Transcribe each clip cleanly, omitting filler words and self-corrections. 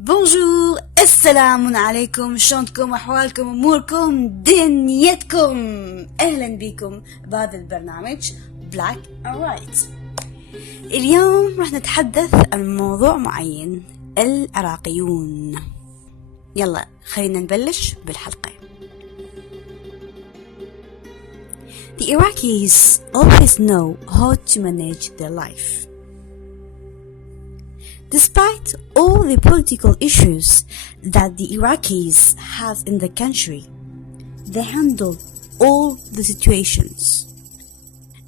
بونجور، السلام عليكم، شلونكم، أحوالكم، أموركم، دنيتكم. أهلا بكم بهذا البرنامج Black and White. اليوم راح نتحدث عن موضوع معين، العراقيون. يلا خلينا نبلش بالحلقة. The Iraqis always know how to manage their life. Despite all the political issues that the Iraqis have in the country, they handle all the situations.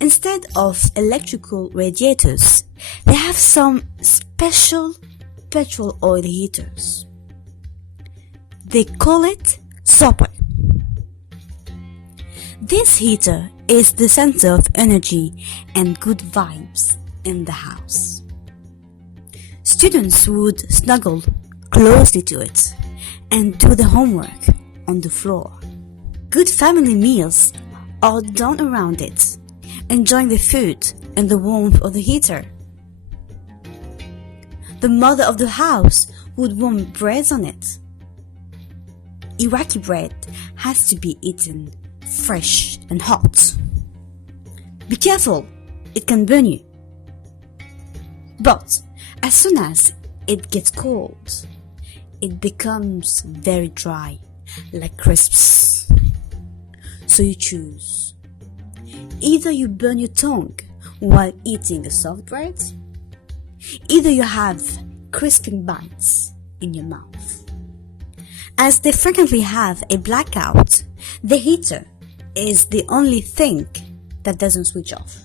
Instead of electrical radiators, they have some special petrol oil heaters. They call it sopa. This heater is the center of energy and good vibes in the house. Students would snuggle closely to it and do the homework on the floor. Good family meals are done around it, enjoying the food and the warmth of the heater. The mother of the house would warm bread on it. Iraqi bread has to be eaten fresh and hot. Be careful, it can burn you. But as soon as it gets cold, it becomes very dry, like crisps. So you choose. Either you burn your tongue while eating a soft bread, either you have crisping bites in your mouth. As they frequently have a blackout, the heater is the only thing that doesn't switch off.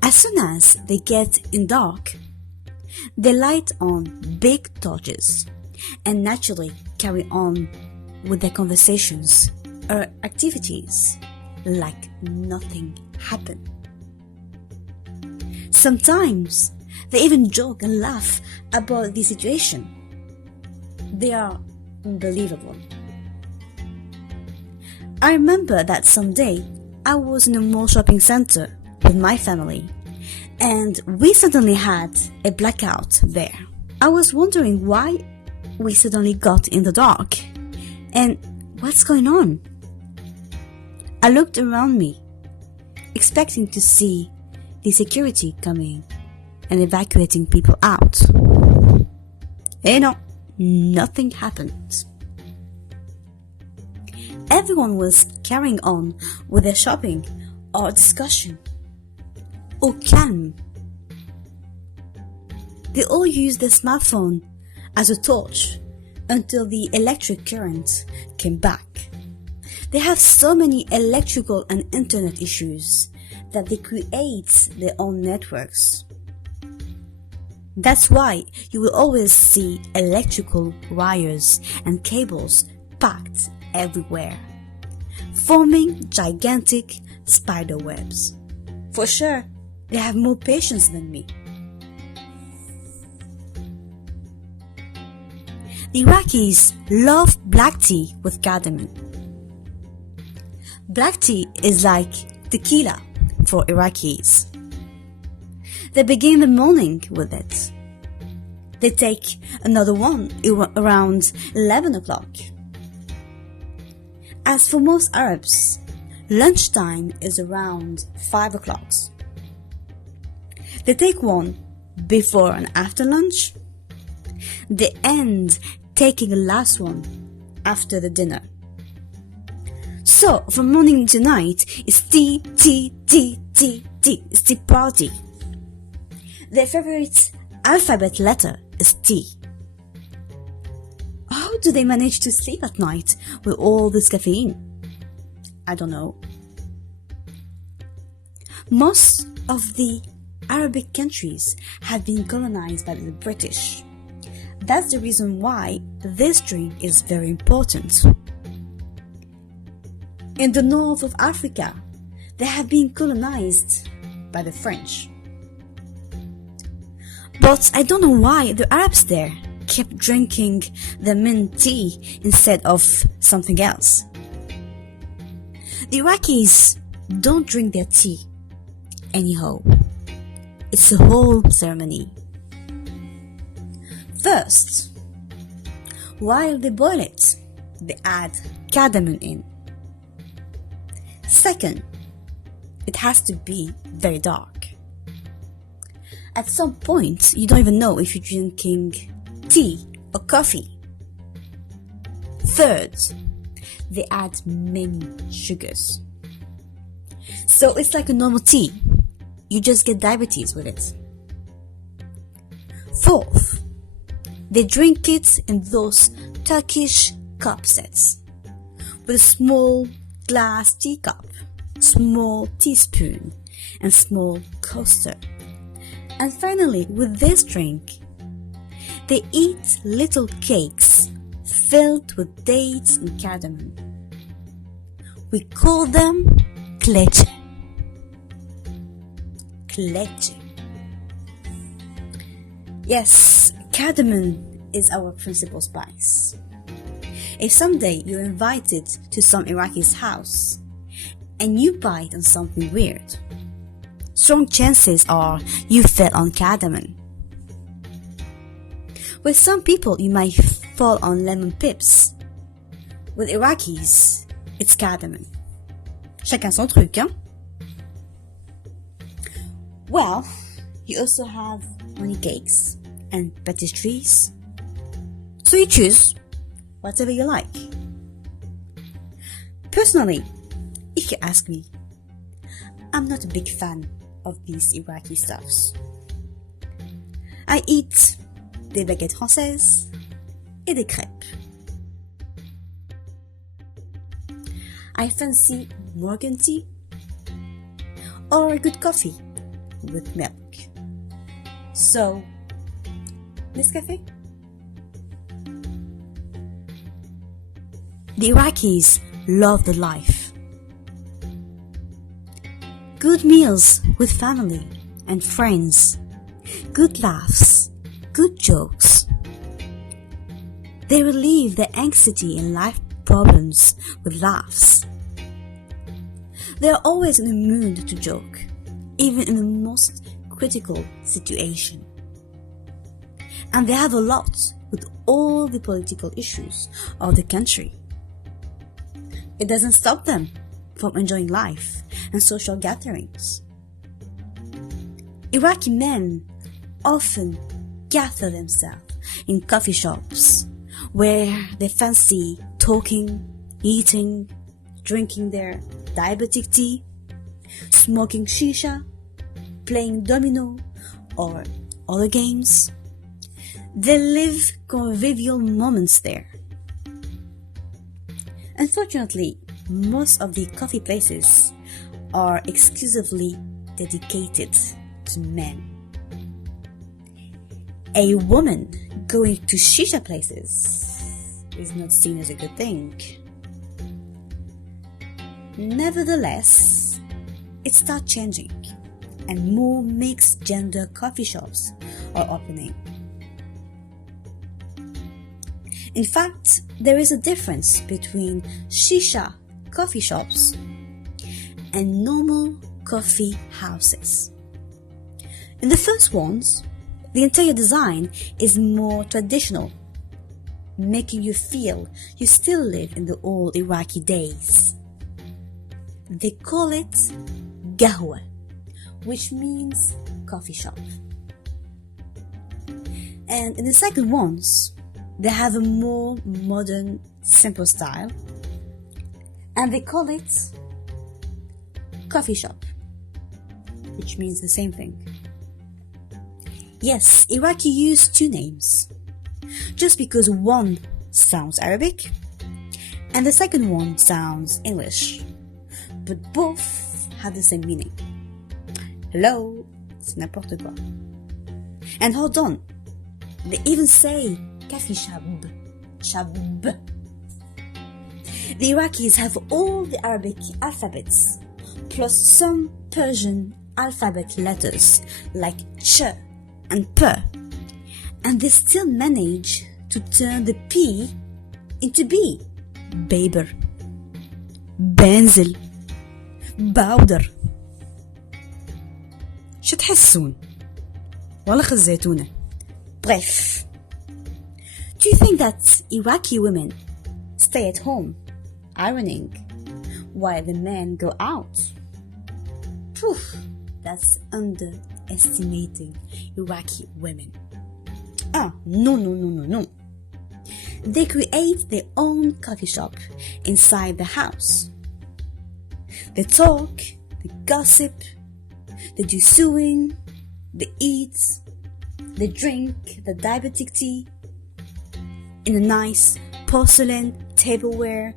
As soon as they get in dark, they light on big torches and naturally carry on with their conversations or activities like nothing happened. Sometimes they even joke and laugh about the situation. They are unbelievable. I remember that someday I was in a mall shopping center with my family, and we suddenly had a blackout there. I was wondering why we suddenly got in the dark and what's going on. I looked around me, expecting to see the security coming and evacuating people out. No, nothing happened. Everyone was carrying on with their shopping or discussion. Au calme. They all used their smartphone as a torch until the electric current came back. They have so many electrical and internet issues that they create their own networks. That's why you will always see electrical wires and cables packed everywhere, forming gigantic spider webs. For sure, they have more patience than me. The Iraqis love black tea with cardamom. Black tea is like tequila for Iraqis. They begin the morning with it. They take another one around 11 o'clock. As for most Arabs, lunchtime is around 5 o'clock. They take one before and after lunch. They end taking the last one after the dinner. So from morning to night, it's tea, tea, tea, tea, tea. It's tea party. Their favorite alphabet letter is T. How do they manage to sleep at night with all this caffeine? I don't know. Most of the Arabic countries have been colonized by the British. That's the reason why this drink is very important. In the north of Africa, they have been colonized by the French. But I don't know why the Arabs there kept drinking the mint tea instead of something else. The Iraqis don't drink their tea anyhow. It's a whole ceremony. First, while they boil it, they add cardamom in. Second, it has to be very dark. At some point, you don't even know if you're drinking tea or coffee. Third, they add many sugars. So it's like a normal tea. You just get diabetes with it. Fourth, they drink it in those Turkish cup sets with a small glass teacup, small teaspoon, and small coaster. And finally, with this drink, they eat little cakes filled with dates and cardamom. We call them kleche. Kleche. Yes, cardamom is our principal spice. If someday you're invited to some Iraqis' house and you bite on something weird, strong chances are you fell on cardamom. With some people, you might fall on lemon pips. With Iraqis, it's cardamom. Chacun son truc, hein? Well, you also have honey cakes and pastries. So you choose whatever you like. Personally, if you ask me, I'm not a big fan of these Iraqi stuffs. I eat des baguettes françaises et des crêpes. I fancy Morgan tea or a good coffee with milk. So, Nescafé? The Iraqis love the life. Good meals with family and friends, good laughs, good jokes. They relieve their anxiety and life problems with laughs. They are always in the mood to joke, even in the most critical situation. And they have a lot with all the political issues of the country. It doesn't stop them from enjoying life and social gatherings. Iraqi men often gather themselves in coffee shops where they fancy talking, eating, drinking their diabetic tea, smoking shisha, playing domino or other games. They live convivial moments there. Unfortunately, most of the coffee places are exclusively dedicated to men. A woman going to shisha places is not seen as a good thing. Nevertheless, it starts changing and more mixed gender coffee shops are opening. In fact, there is a difference between shisha coffee shops and normal coffee houses. In the first ones, the interior design is more traditional, making you feel you still live in the old Iraqi days. They call it gahwa, which means coffee shop. And in the second ones, they have a more modern, simple style, and they call it coffee shop, which means the same thing. Yes, Iraqi use two names, just because one sounds Arabic and the second one sounds English, but both have the same meaning. Hello, c'est n'importe quoi. And hold on, they even say Kafi Shab. The Iraqis have all the Arabic alphabets, plus some Persian alphabet letters like Ch and P, and they still manage to turn the P into B. Baber, بنزل, باودر. شو تحسون؟ والله الزيتونة. Bref, Do you think that Iraqi women stay at home ironing while the men go out? Poof, that's underestimating Iraqi women. No. They create their own coffee shop inside the house. They talk, they gossip, they do sewing, they eat, they drink the diabetic tea in a nice porcelain tableware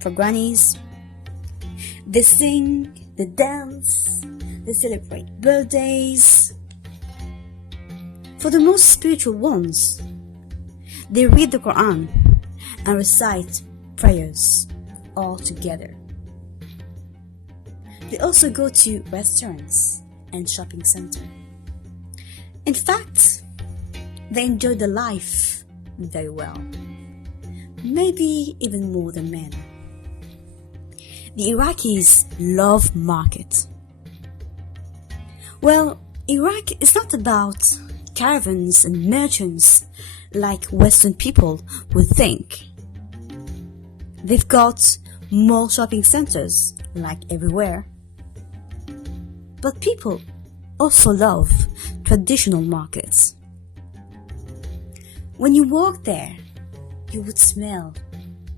for grannies. They sing, they dance, they celebrate birthdays. For the most spiritual ones, they read the Quran and recite prayers all together. They also go to restaurants and shopping centers. In fact, they enjoy the life very well, maybe even more than men. The Iraqis love market. Well, Iraq is not about caravans and merchants like Western people would think. They've got more shopping centers like everywhere. But people also love traditional markets. When you walk there, you would smell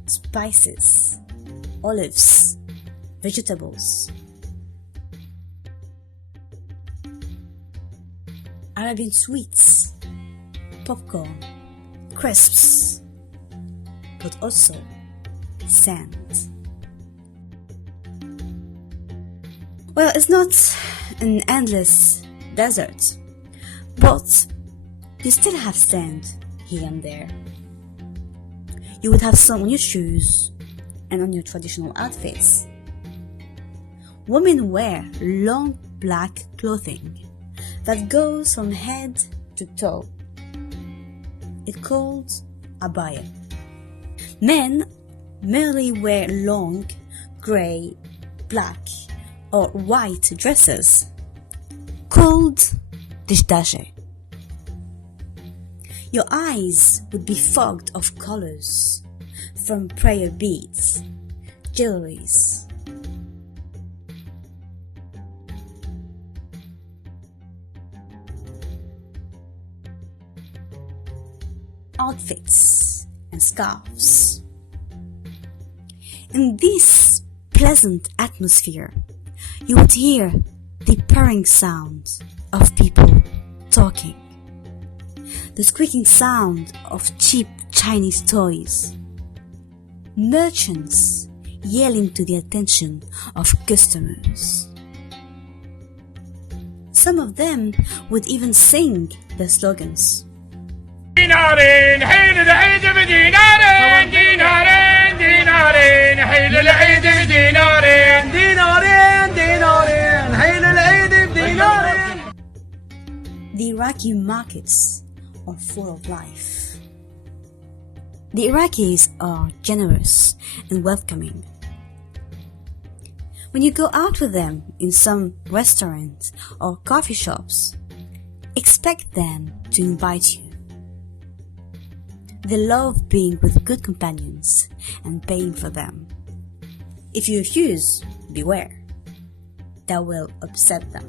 spices, olives, vegetables, Arabian sweets, popcorn, crisps, but also sand. Well, it's not an endless desert, but you still have sand here and there. You would have some on your shoes and on your traditional outfits. Women wear long black clothing that goes from head to toe. It's called abaya. Men merely wear long, grey, black, or white dresses called dishdashe. Your eyes would be fogged of colors from prayer beads, jewelries, outfits, and scarves. In this pleasant atmosphere, you would hear the purring sound of people talking, the squeaking sound of cheap Chinese toys, merchants yelling to the attention of customers. Some of them would even sing their slogans. دينارين حيل العيد بدينارين دينارين دينارين حيل العيد بدينارين دينارين دينارين حيل العيد بدينارين. The Iraqi markets are full of life. The Iraqis are generous and welcoming. When you go out with them in some restaurants or coffee shops, expect them to invite you. They love being with good companions and paying for them. If you refuse, beware. That will upset them.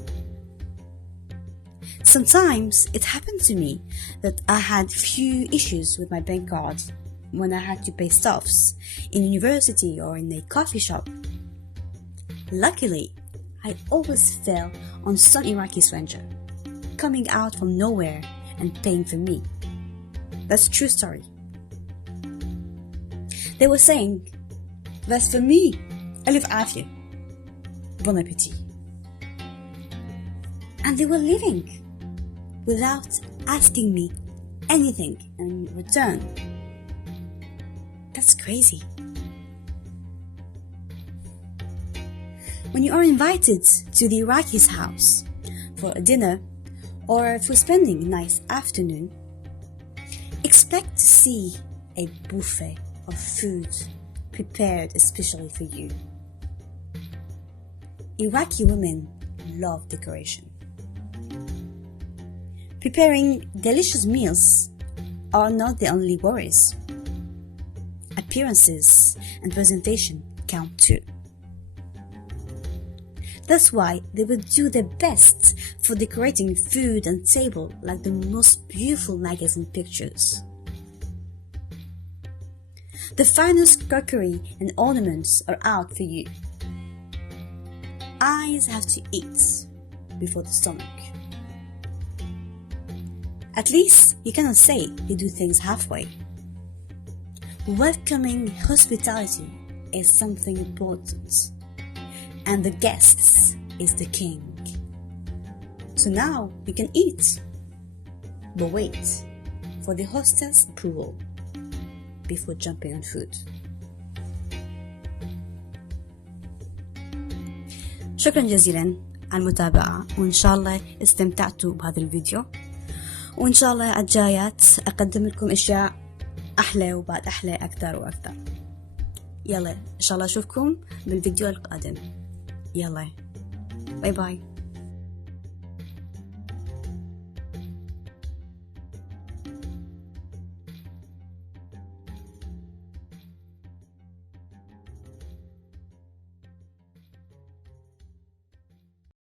Sometimes it happened to me that I had few issues with my bank card when I had to pay stuffs in university or in a coffee shop. Luckily, I always fell on some Iraqi stranger coming out from nowhere and paying for me. That's a true story. They were saying, "That's for me. Alif afia. Bon appetit." And they were leaving without asking me anything in return. That's crazy. When you are invited to the Iraqi's house for a dinner or for spending a nice afternoon, expect to see a buffet of food prepared especially for you. Iraqi women love decoration. Preparing delicious meals are not the only worries. Appearances and presentation count too. That's why they would do their best for decorating food and table like the most beautiful magazine pictures. The finest crockery and ornaments are out for you. Eyes have to eat before the stomach. At least you cannot say you do things halfway. Welcoming hospitality is something important, and the guests is the king. So now you can eat, but wait for the hostess approval before jumping on food. شكرا جزيلا على المتابعة، وإن شاء الله استمتعتوا بهذا الفيديو، وإن شاء الله الجايات أقدم لكم أشياء أحلى وبعد أحلى أكثر وأكثر. يلا إن شاء الله أشوفكم بالفيديو القادم. يلا باي باي.